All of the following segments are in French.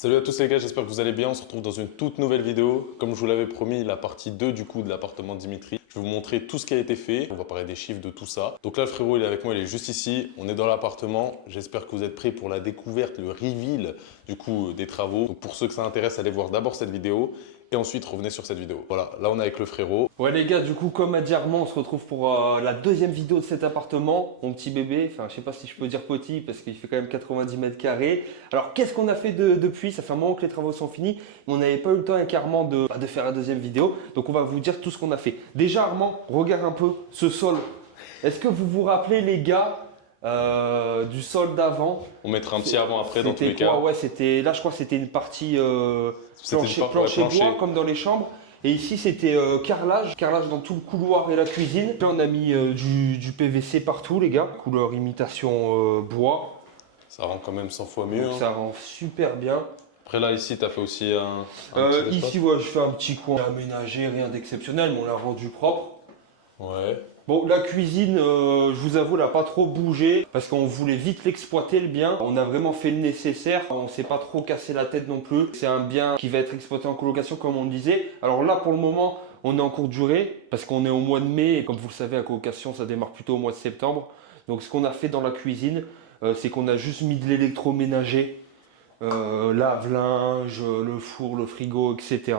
Salut à tous les gars, j'espère que vous allez bien. On se retrouve dans une toute nouvelle vidéo. Comme je vous l'avais promis, la partie 2 du coup de l'appartement de Dimitri. Je vais vous montrer tout ce qui a été fait. On va parler des chiffres, de tout ça. Donc là, le frérot, il est avec moi, il est juste ici. On est dans l'appartement. J'espère que vous êtes prêts pour la découverte, le reveal du coup des travaux. Donc pour ceux que ça intéresse, allez voir d'abord cette vidéo et ensuite revenez sur cette vidéo. Voilà, là on est avec le frérot. Ouais les gars, du coup comme a dit Armand, on se retrouve pour la deuxième vidéo de cet appartement. Mon petit bébé, enfin je sais pas si je peux dire petit parce qu'il fait quand même 90 mètres carrés. Alors qu'est-ce qu'on a fait depuis? Ça fait un moment que les travaux sont finis, mais on n'avait pas eu le temps avec Armand de faire la deuxième vidéo. Donc on va vous dire tout ce qu'on a fait. Déjà Armand, regarde un peu ce sol. Est-ce que vous vous rappelez les gars du sol d'avant? On mettra un petit avant-après dans tous les C'était quoi? cas. Ouais, c'était là je crois que c'était une partie C'était plancher plancher. bois comme dans les chambres. Et ici c'était carrelage dans tout le couloir et la cuisine. Là on a mis du PVC partout les gars, couleur imitation bois. Ça rend quand même 100 fois mieux. Donc Hein. ça rend super bien. Après là, ici, tu as fait aussi un petit espace. Ici ouais, je fais un petit coin aménagé, rien d'exceptionnel, mais on l'a rendu propre. Ouais. Bon, la cuisine, je vous avoue, elle n'a pas trop bougé parce qu'on voulait vite l'exploiter le bien. On a vraiment fait le nécessaire. On ne s'est pas trop cassé la tête non plus. C'est un bien qui va être exploité en colocation comme on disait. Alors là, pour le moment, on est en courte durée parce qu'on est au mois de mai et comme vous le savez, la colocation, ça démarre plutôt au mois de septembre. Donc ce qu'on a fait dans la cuisine, c'est qu'on a juste mis de l'électroménager, lave-linge, le four, le frigo, etc.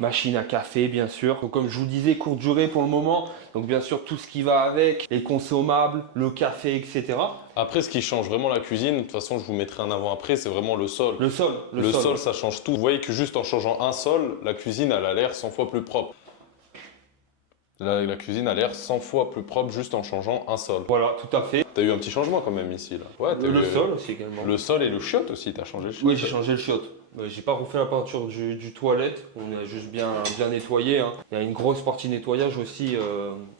Machine à café, bien sûr. Donc, comme je vous disais, courte durée pour le moment. Donc, bien sûr, tout ce qui va avec, les consommables, le café, etc. Après, ce qui change vraiment la cuisine, de toute façon, je vous mettrai un avant-après, c'est vraiment le sol. Le sol. Le sol, ça change tout. Vous voyez que juste en changeant un sol, la cuisine, elle a l'air 100 fois plus propre. La cuisine a l'air 100 fois plus propre juste en changeant un sol. Voilà, tout à fait. T'as eu un petit changement quand même ici, là. Ouais, t'as Le eu, sol aussi également. Le sol et le chiotte aussi, t'as changé le chiotte. Oui, j'ai changé le chiotte. J'ai pas refait la peinture du toilette. On a juste bien nettoyé. Hein. Il y a une grosse partie nettoyage aussi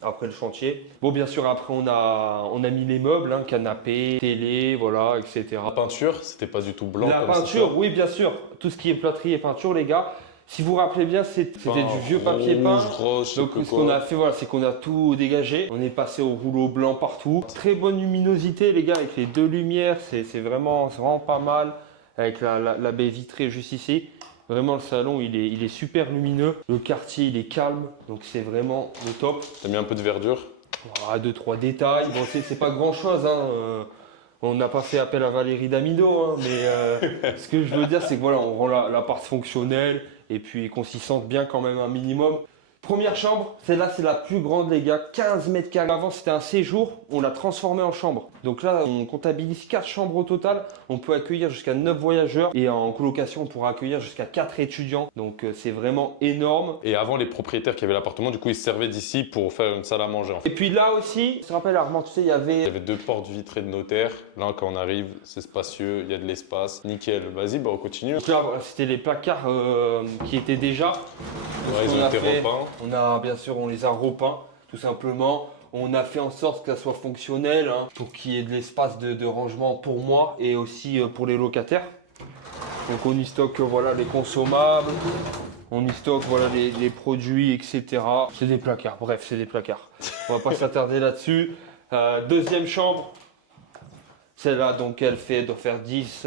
après le chantier. Bon, bien sûr, après on a mis les meubles, hein, canapé, télé, voilà, etc. La peinture, c'était pas du tout blanc La comme peinture, ça. oui, bien sûr. Tout ce qui est plâtrerie et peinture, les gars. Si vous vous rappelez bien, c'était du vieux papier peint. Rose, Donc ce qu'on a fait, voilà, c'est qu'on a tout dégagé. On est passé au rouleau blanc partout. Très bonne luminosité, les gars, avec les deux lumières. C'est vraiment pas mal. Avec la baie vitrée juste ici. Vraiment, le salon, il est super lumineux. Le quartier, il est calme. Donc c'est vraiment le top. T'as mis un peu de verdure. Voilà, 2-3 détails. Bon, c'est pas grand chose, hein. On n'a pas fait appel à Valérie Damido, hein, mais ce que je veux dire, c'est que voilà, on rend l'appart fonctionnel et puis qu'on s'y sente bien quand même un minimum. Première chambre, celle-là c'est la plus grande les gars, 15 mètres carrés. Avant c'était un séjour, on l'a transformé en chambre. Donc là on comptabilise 4 chambres au total. On peut accueillir jusqu'à 9 voyageurs et en colocation on pourra accueillir jusqu'à 4 étudiants. Donc c'est vraiment énorme. Et avant, les propriétaires qui avaient l'appartement, du coup, ils se servaient d'ici pour faire une salle à manger. En fait. Et puis là aussi, je te rappelle Armand, tu sais, il y Il y avait... avait 2 portes vitrées de notaire. Là, quand on arrive, c'est spacieux, il y a de l'espace. Nickel. Vas-y, bah on continue. Donc là c'était les placards qui étaient déjà. Ouais, ils qu'on ont a été fait, repeints. on les a repeints, tout simplement. On a fait en sorte que ça soit fonctionnel, hein, pour qu'il y ait de l'espace de rangement pour moi et aussi pour les locataires. Donc on y stocke voilà, les consommables, on y stocke voilà, les produits, etc. C'est des placards, bref, c'est des placards. On va pas s'attarder là-dessus. Deuxième chambre. Celle-là, donc, elle doit faire 10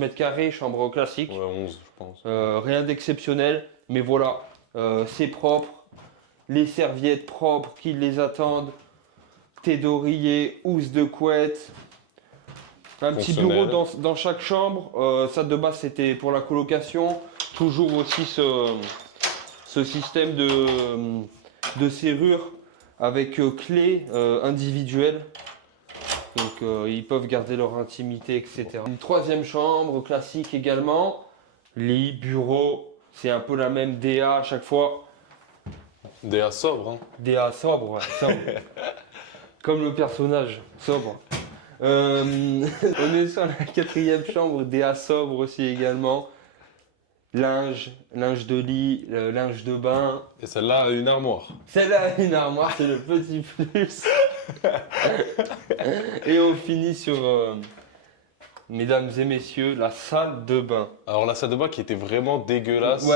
mètres carrés, chambre classique. Ouais, 11, je pense. Rien d'exceptionnel, mais voilà, c'est propre. Les serviettes propres qui les attendent. Thé d'oreiller, housse de couette. Un petit bureau dans chaque chambre. Ça de base c'était pour la colocation. Toujours aussi ce système de serrure avec clé individuelle. Donc ils peuvent garder leur intimité, etc. Une troisième chambre classique également. Lit, bureau, c'est un peu la même DA à chaque fois. DA sobre, hein. DA sobre, ouais, sobre. Comme le personnage, sobre. On est sur la quatrième chambre, DA sobre aussi également. Linge de lit, linge de bain. Et celle-là a une armoire. Celle-là, une armoire, c'est le petit plus. Et on finit sur mesdames et messieurs, la salle de bain. Alors la salle de bain qui était vraiment dégueulasse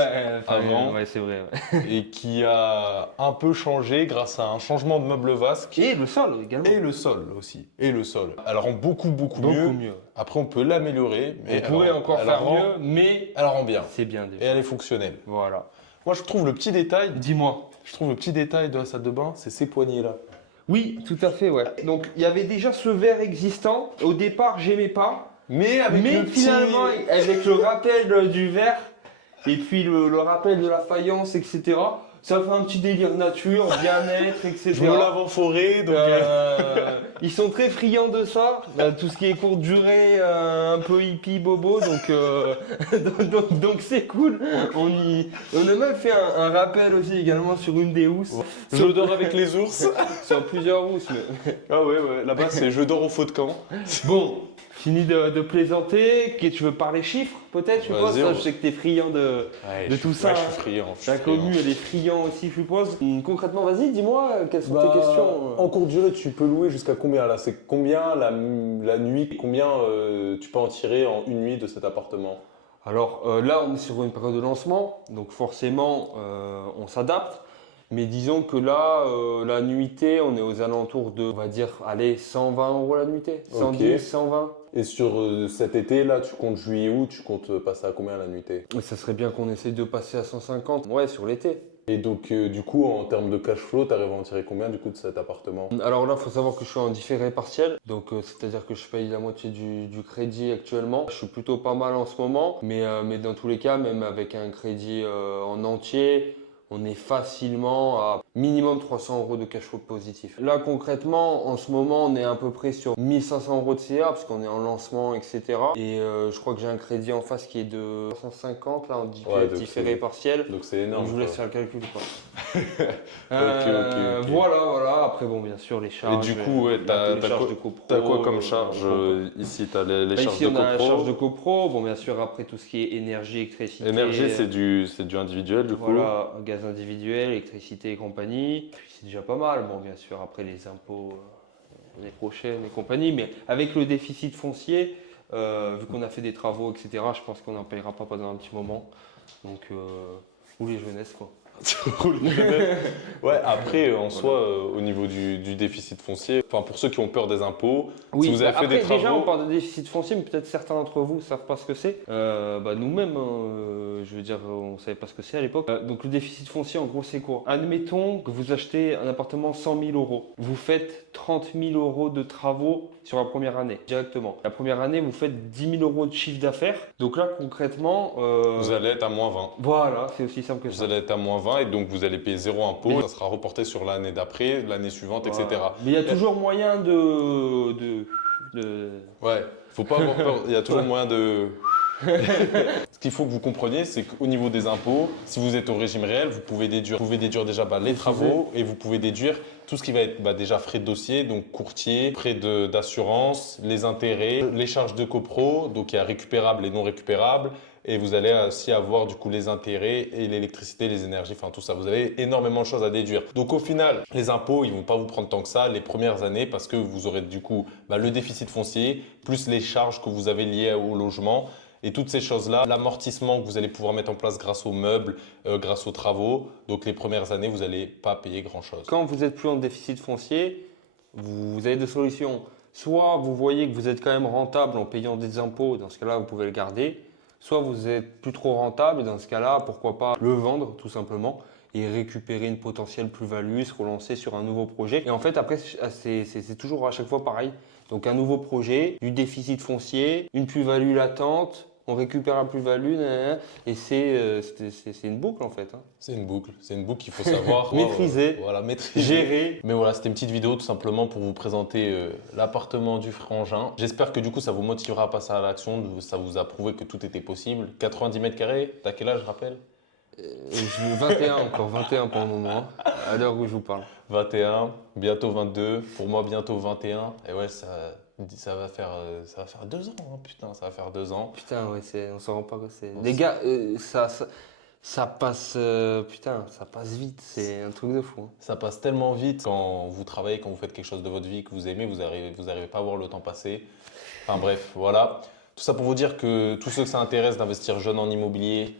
avant ouais, c'est vrai. Ouais. et qui a un peu changé grâce à un changement de meuble vasque. Et le sol également. Et le sol aussi. Et le sol. Elle rend beaucoup Beaucoup mieux. mieux. Après, on peut l'améliorer. On Mais pourrait encore elle faire rend- mieux, mais Elle rend bien. c'est bien Et déjà. elle est fonctionnelle. Voilà. Moi, je trouve le petit détail. Dis-moi. Je trouve le petit détail de la salle de bain, c'est ces poignées-là. Oui, tout à fait, ouais. Donc il y avait déjà ce verre existant. Au départ, j'aimais pas. Mais avec Mais le petit- finalement, avec le rappel du verre, et puis le rappel de la faïence, etc., ça fait un petit délire nature, bien-être, etc. Je me lave en forêt, donc... Ils sont très friands de ça, tout ce qui est courte durée, un peu hippie, bobo, donc c'est cool. On a même fait un rappel aussi également sur une des housses. Je dors avec les ours. Sur plusieurs housses. Mais... Ah ouais, là-bas, c'est je dors au faux de camp. Bon, fini de plaisanter. Tu veux parler chiffres peut-être, je pense. Vas-y, on- Je sais que tu es friand de tout ça. Ouais, je suis friand. je suis T'as friand. connu, elle est friand aussi, je suppose. Concrètement, vas-y, dis-moi, quelles sont Bah, tes questions en courte durée, tu peux louer jusqu'à combien là? C'est combien la nuit? Combien tu peux en tirer en une nuit de cet appartement? Alors là, on est sur une période de lancement, donc forcément, on s'adapte. Mais disons que là, la nuitée, on est aux alentours de, on va dire, allez, 120 € la nuitée. 110, Ok. 120. Et sur cet été, là, tu comptes juillet-août, tu comptes passer à combien la nuitée? Mais ça serait bien qu'on essaye de passer à 150. Ouais, sur l'été. Et donc, du coup, en termes de cash flow, tu arrives à en tirer combien du coup de cet appartement? Alors là, il faut savoir que je suis en différé partiel. Donc, c'est-à-dire que je paye la moitié du crédit actuellement. Je suis plutôt pas mal en ce moment. Mais dans tous les cas, même avec un crédit en entier, on est facilement à minimum 300 € de cash flow positif. Là, concrètement, en ce moment, on est à peu près sur 1500 € de CA parce qu'on est en lancement, etc. Et je crois que j'ai un crédit en face qui est de 150 là, en Ouais, donc différé partiel. Donc, c'est énorme. Donc, je vous laisse quoi. faire le calcul, quoi. Ok. Voilà. Après, bon, bien sûr, les Et charges. du coup, ouais, les t'as charges quoi, de copro. t'as quoi comme charge ici? T'as les Bah, charges ici, de on a la copro. charge de copro. Bon, bien sûr, après, tout ce qui est énergie, électricité. Énergie, c'est du individuel du coup. Voilà, gaz individuel, électricité et compagnie. Puis c'est déjà pas mal. Bon, bien sûr, après les impôts l'année prochaine et compagnie. Mais avec le déficit foncier, vu qu'on a fait des travaux, etc., je pense qu'on n'en payera pas pendant un petit moment. Donc, ou les jeunesses, quoi. Ouais, après, en soi, au niveau du déficit foncier, enfin pour ceux qui ont peur des impôts, Oui, si vous avez fait après, des travaux. déjà, on parle de déficit foncier, mais peut-être certains d'entre vous ne savent pas ce que c'est. Nous-mêmes, je veux dire, on ne savait pas ce que c'est à l'époque. Donc, le déficit foncier, en gros, c'est quoi? Admettons que vous achetez un appartement 100 000 €. Vous faites 30 000 € de travaux sur la première année, directement. La première année, vous faites 10 000 € de chiffre d'affaires. Donc là, concrètement. Vous allez être à moins 20. Voilà, c'est aussi simple que Vous ça. allez être à moins 20 et donc vous allez payer zéro impôt. Mais- Ça sera reporté sur l'année d'après, l'année suivante, etc. Voilà. Mais il y a toujours moyen de... Ouais, faut pas avoir peur. Il y a toujours moyen de. Ce qu'il faut que vous compreniez, c'est qu'au niveau des impôts, si vous êtes au régime réel, vous pouvez déduire déjà les travaux et vous pouvez déduire tout ce qui va être déjà frais de dossier, donc courtier, frais d'assurance, les intérêts, les charges de copro, donc il y a récupérable et non récupérable. Et vous allez aussi avoir du coup les intérêts et l'électricité, les énergies, enfin tout ça. Vous avez énormément de choses à déduire. Donc au final, les impôts, ils vont pas vous prendre tant que ça les premières années parce que vous aurez du coup le déficit foncier, plus les charges que vous avez liées au logement. Et toutes ces choses-là, l'amortissement que vous allez pouvoir mettre en place grâce aux meubles, grâce aux travaux. Donc les premières années, vous n'allez pas payer grand-chose. Quand vous êtes plus en déficit foncier, vous avez deux solutions. Soit vous voyez que vous êtes quand même rentable en payant des impôts, dans ce cas-là, vous pouvez le garder. Soit vous êtes plus trop rentable, et dans ce cas-là, pourquoi pas le vendre tout simplement et récupérer une potentielle plus-value, se relancer sur un nouveau projet. Et en fait, après, c'est toujours à chaque fois pareil. Donc un nouveau projet, du déficit foncier, une plus-value latente, on récupère la plus-value, et c'est une boucle en fait. Hein. C'est une boucle qu'il faut savoir. Maîtriser, voilà, maîtriser. gérer. Mais voilà, c'était une petite vidéo tout simplement pour vous présenter l'appartement du Frangin. J'espère que du coup ça vous motivera à passer à l'action, ça vous a prouvé que tout était possible. 90 mètres carrés, t'as quel âge, je rappelle? 21 encore, 21 pour le moment, à l'heure où je vous parle. 21, bientôt 22, pour moi bientôt 21. Et ouais, ça va faire 2 ans, hein, putain, ça va faire 2 ans. Putain, ouais, on s'en rend pas compte. Les gars, ça passe, ça passe vite, c'est un truc de fou. Hein. Ça passe tellement vite quand vous travaillez, quand vous faites quelque chose de votre vie que vous aimez, vous arrivez pas à voir le temps passer. Enfin bref, voilà. Tout ça pour vous dire que tous ceux que ça intéresse d'investir jeune en immobilier,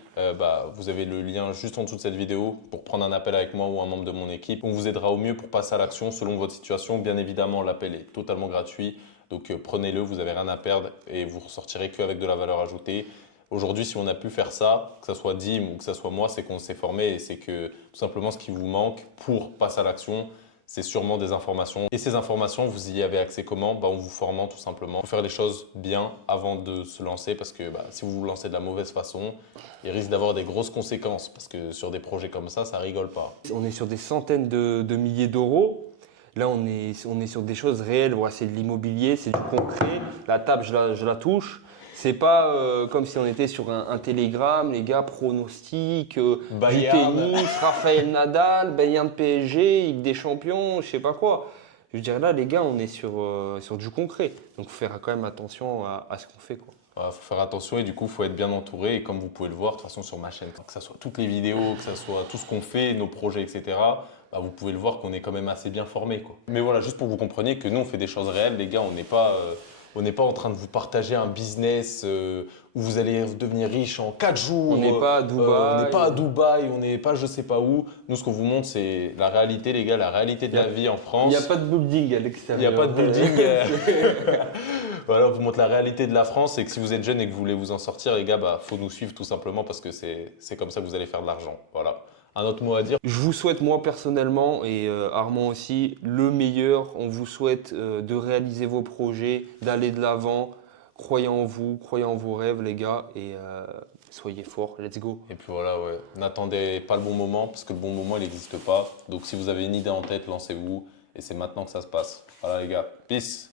vous avez le lien juste en dessous de cette vidéo pour prendre un appel avec moi ou un membre de mon équipe. On vous aidera au mieux pour passer à l'action selon votre situation. Bien évidemment, l'appel est totalement gratuit. Donc prenez-le, vous n'avez rien à perdre et vous ressortirez qu'avec de la valeur ajoutée. Aujourd'hui, si on a pu faire ça, que ce soit Dim ou que ce soit moi, c'est qu'on s'est formé et c'est que tout simplement ce qui vous manque pour passer à l'action, c'est sûrement des informations. Et ces informations, vous y avez accès comment? En vous formant tout simplement. Il faut faire les choses bien avant de se lancer parce que si vous vous lancez de la mauvaise façon, il risque d'avoir des grosses conséquences parce que sur des projets comme ça rigole pas. On est sur des centaines de milliers d'euros. Là, on est sur des choses réelles. Voilà, c'est de l'immobilier, c'est du concret. La table, je la touche. C'est pas comme si on était sur un télégramme, les gars, pronostics, du Bayern. tennis, Raphaël Nadal, Bayern PSG, Ligue des Champions, je sais pas quoi. Je veux dire, là, les gars, on est sur du concret. Donc, il faut faire quand même attention à ce qu'on fait, quoi. Il faut faire attention et du coup, il faut être bien entouré. Et comme vous pouvez le voir, de toute façon, sur ma chaîne, que ce soit toutes les vidéos, que ce soit tout ce qu'on fait, nos projets, etc., vous pouvez le voir qu'on est quand même assez bien formé, quoi. Mais voilà, juste pour que vous compreniez que nous, on fait des choses réelles, les gars, on n'est pas en train de vous partager un business où vous allez devenir riche en 4 jours. On n'est pas à Dubaï. On n'est pas à Dubaï, on n'est pas je sais pas où. Nous, ce qu'on vous montre, c'est la réalité, les gars, la réalité de la vie en France. Il n'y a pas de building à Il n'y l'extérieur. a pas de building. Voilà, on vous montre la réalité de la France et que si vous êtes jeune et que vous voulez vous en sortir, les gars, faut nous suivre tout simplement parce que c'est comme ça que vous allez faire de l'argent. Voilà. Un autre mot à dire? Je vous souhaite, moi personnellement, et Armand aussi, le meilleur. On vous souhaite de réaliser vos projets, d'aller de l'avant. Croyez en vous, croyez en vos rêves, les gars, et soyez forts. Let's go. Et puis voilà, ouais. N'attendez pas le bon moment parce que le bon moment, il n'existe pas. Donc si vous avez une idée en tête, lancez-vous et c'est maintenant que ça se passe. Voilà les gars, peace.